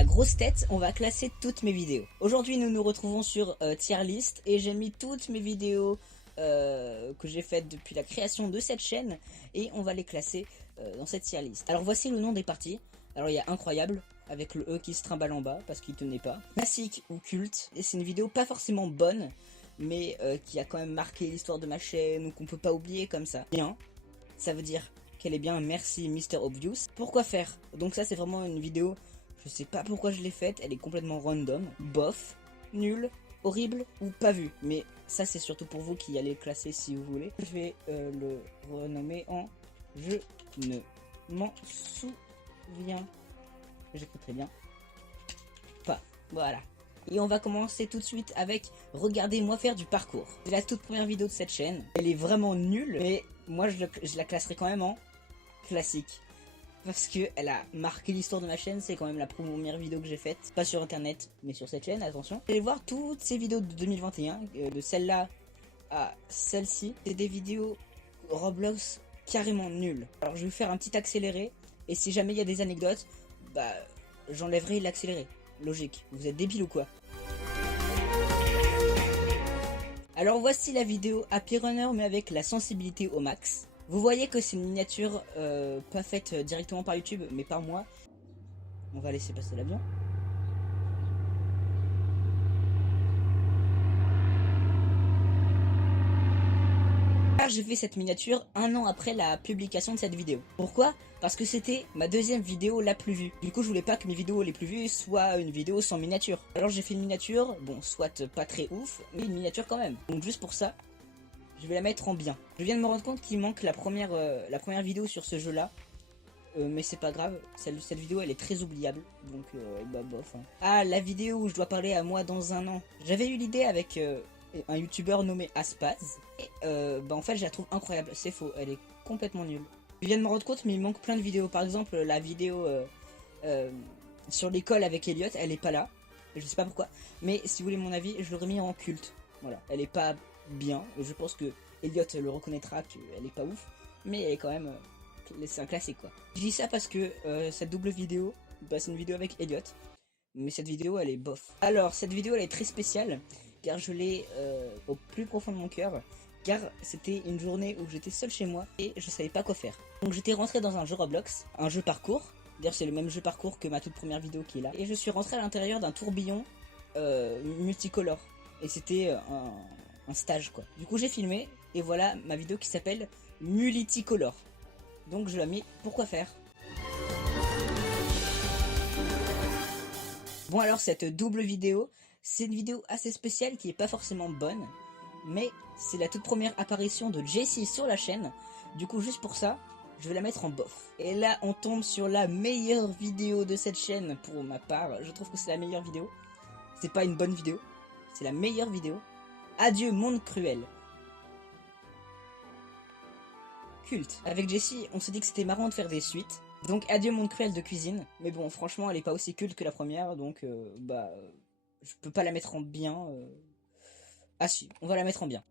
la grosse tête, on va classer toutes mes vidéos. Aujourd'hui, nous nous retrouvons sur tier list et j'ai mis toutes mes vidéos que j'ai faites depuis la création de cette chaîne et on va les classer dans cette tier list. Alors voici le nom des parties. Alors il y a incroyable avec le E qui se trimballe en bas parce qu'il tenait pas. Classique ou culte, et c'est une vidéo pas forcément bonne mais qui a quand même marqué l'histoire de ma chaîne ou qu'on peut pas oublier comme ça. Bien, ça veut dire qu'elle est bien, merci Mr. Obvious. Pourquoi faire? Donc ça c'est vraiment une vidéo, je sais pas pourquoi je l'ai faite, elle est complètement random. Bof, nul, horrible ou pas vu. Mais ça c'est surtout pour vous qui allez le classer si vous voulez. Je vais le renommer en Je ne m'en souviens. J'écris très bien. Pas, voilà. Et on va commencer tout de suite avec regardez-moi faire du parcours. C'est la toute première vidéo de cette chaîne. Elle est vraiment nulle, mais moi je la classerai quand même en classique. Parce que elle a marqué l'histoire de ma chaîne, c'est quand même la première vidéo que j'ai faite. Pas sur internet, mais sur cette chaîne, attention. Allez voir toutes ces vidéos de 2021, de celle-là à celle-ci. C'est des vidéos Roblox carrément nulles. Alors je vais vous faire un petit accéléré, et si jamais il y a des anecdotes, bah j'enlèverai l'accéléré. Logique, vous êtes débile ou quoi? Alors voici la vidéo Happy Runner mais avec la sensibilité au max. Vous voyez que c'est une miniature pas faite directement par YouTube mais par moi. On va laisser passer l'avion. J'ai fait cette miniature un an après la publication de cette vidéo. Pourquoi? Parce que c'était ma deuxième vidéo la plus vue. Du coup je voulais pas que mes vidéos les plus vues soient une vidéo sans miniature. Alors j'ai fait une miniature, bon soit pas très ouf, mais une miniature quand même. Donc juste pour ça, je vais la mettre en bien. Je viens de me rendre compte qu'il manque la première vidéo sur ce jeu là. Mais c'est pas grave, cette vidéo elle est très oubliable. Donc bah bof. Hein. Ah, la vidéo où je dois parler à moi dans un an. J'avais eu l'idée avec un youtubeur nommé Aspaz. Et bah en fait je la trouve incroyable. C'est faux, elle est complètement nulle. Je viens de me rendre compte mais il manque plein de vidéos. Par exemple la vidéo sur l'école avec Elliot, elle est pas là. Je sais pas pourquoi. Mais si vous voulez mon avis, je l'aurais mis en culte. Voilà, elle est pas bien. Je pense que Elliot le reconnaîtra qu'elle est pas ouf. Mais elle est quand même... c'est un classique quoi. Je dis ça parce que cette double vidéo, bah, c'est une vidéo avec Elliot. Mais cette vidéo elle est bof. Alors cette vidéo elle est très spéciale car je l'ai au plus profond de mon cœur. Car c'était une journée où j'étais seul chez moi et je savais pas quoi faire. Donc j'étais rentré dans un jeu Roblox, un jeu parcours. D'ailleurs c'est le même jeu parcours que ma toute première vidéo qui est là. Et je suis rentré à l'intérieur d'un tourbillon multicolore. Et c'était un stage quoi. Du coup j'ai filmé et voilà ma vidéo qui s'appelle Multicolore. Donc je la mets pourquoi faire. Bon alors cette double vidéo, c'est une vidéo assez spéciale qui est pas forcément bonne. Mais c'est la toute première apparition de Jessie sur la chaîne. Du coup juste pour ça, je vais la mettre en bof. Et là on tombe sur la meilleure vidéo de cette chaîne pour ma part. Je trouve que c'est la meilleure vidéo. C'est pas une bonne vidéo, c'est la meilleure vidéo. Adieu monde cruel. Culte. Avec Jessie, on se dit que c'était marrant de faire des suites. Donc adieu monde cruel de cuisine. Mais bon, franchement, elle est pas aussi culte que la première, donc je peux pas la mettre en bien. Ah si, on va la mettre en bien.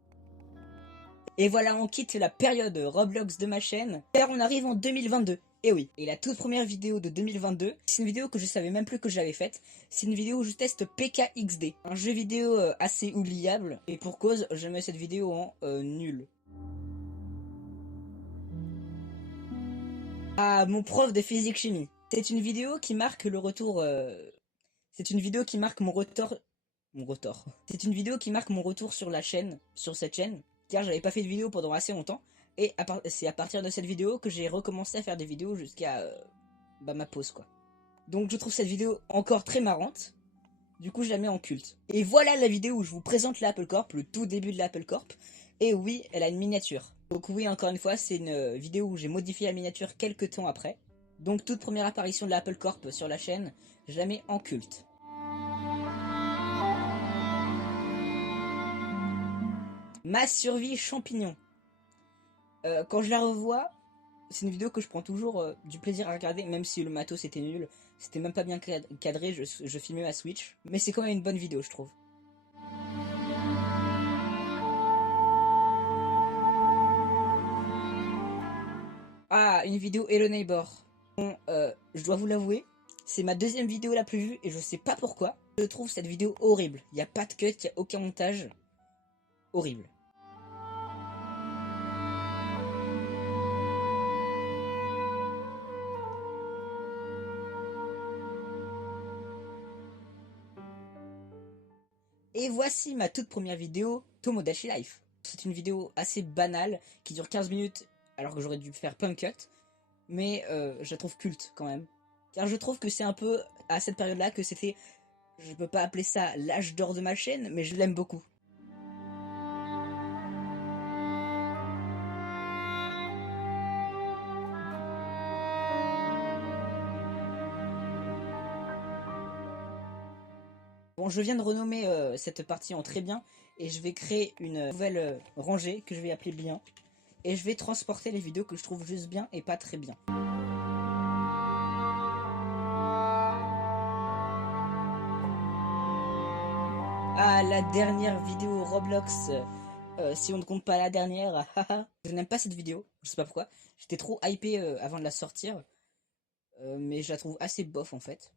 Et voilà, on quitte la période Roblox de ma chaîne, car on arrive en 2022. Et oui, et la toute première vidéo de 2022, c'est une vidéo que je savais même plus que j'avais faite. C'est une vidéo où je teste PKXD, un jeu vidéo assez oubliable. Et pour cause, je mets cette vidéo en nul. Ah, mon prof de physique-chimie. C'est une vidéo qui marque le retour... C'est une vidéo qui marque mon retour... Mon retour. C'est une vidéo qui marque mon retour sur la chaîne, sur cette chaîne, car j'avais pas fait de vidéo pendant assez longtemps. Et c'est à partir de cette vidéo que j'ai recommencé à faire des vidéos jusqu'à ma pause quoi. Donc je trouve cette vidéo encore très marrante. Du coup je la mets en culte. Et voilà la vidéo où je vous présente l'Apple Corp, le tout début de l'Apple Corp. Et oui, elle a une miniature. Donc oui, encore une fois, c'est une vidéo où j'ai modifié la miniature quelques temps après. Donc toute première apparition de l'Apple Corp sur la chaîne, je la mets en culte. Ma survie champignon. Quand je la revois, c'est une vidéo que je prends toujours du plaisir à regarder, même si le matos était nul. C'était même pas bien cadré, je filmais ma Switch. Mais c'est quand même une bonne vidéo, je trouve. Ah, une vidéo Hello Neighbor. Bon, je dois vous l'avouer, C'est ma deuxième vidéo la plus vue et je sais pas pourquoi. Je trouve cette vidéo horrible. Il n'y a pas de cut, il n'y a aucun montage. Horrible. Et voici ma toute première vidéo, Tomodachi Life. C'est une vidéo assez banale, qui dure 15 minutes, alors que j'aurais dû faire pump cut. Mais je la trouve culte quand même. Car je trouve que c'est un peu à cette période-là que c'était... Je peux pas appeler ça l'âge d'or de ma chaîne, mais je l'aime beaucoup. Bon, je viens de renommer cette partie en très bien, et je vais créer une nouvelle rangée que je vais appeler bien. Et je vais transporter les vidéos que je trouve juste bien et pas très bien. Ah, la dernière vidéo Roblox, si on ne compte pas la dernière, je n'aime pas cette vidéo, je sais pas pourquoi. J'étais trop hypé avant de la sortir, mais je la trouve assez bof en fait.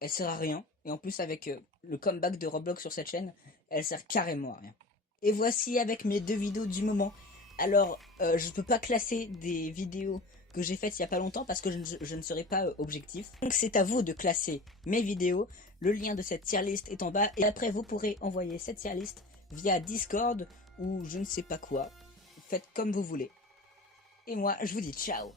Elle sert à rien, et en plus avec le comeback de Roblox sur cette chaîne, elle sert carrément à rien. Et voici avec mes deux vidéos du moment. Alors, je peux pas classer des vidéos que j'ai faites il y a pas longtemps parce que je ne serai pas objectif. Donc c'est à vous de classer mes vidéos. Le lien de cette tier list est en bas. Et après, vous pourrez envoyer cette tier list via Discord ou je ne sais pas quoi. Faites comme vous voulez. Et moi, je vous dis ciao.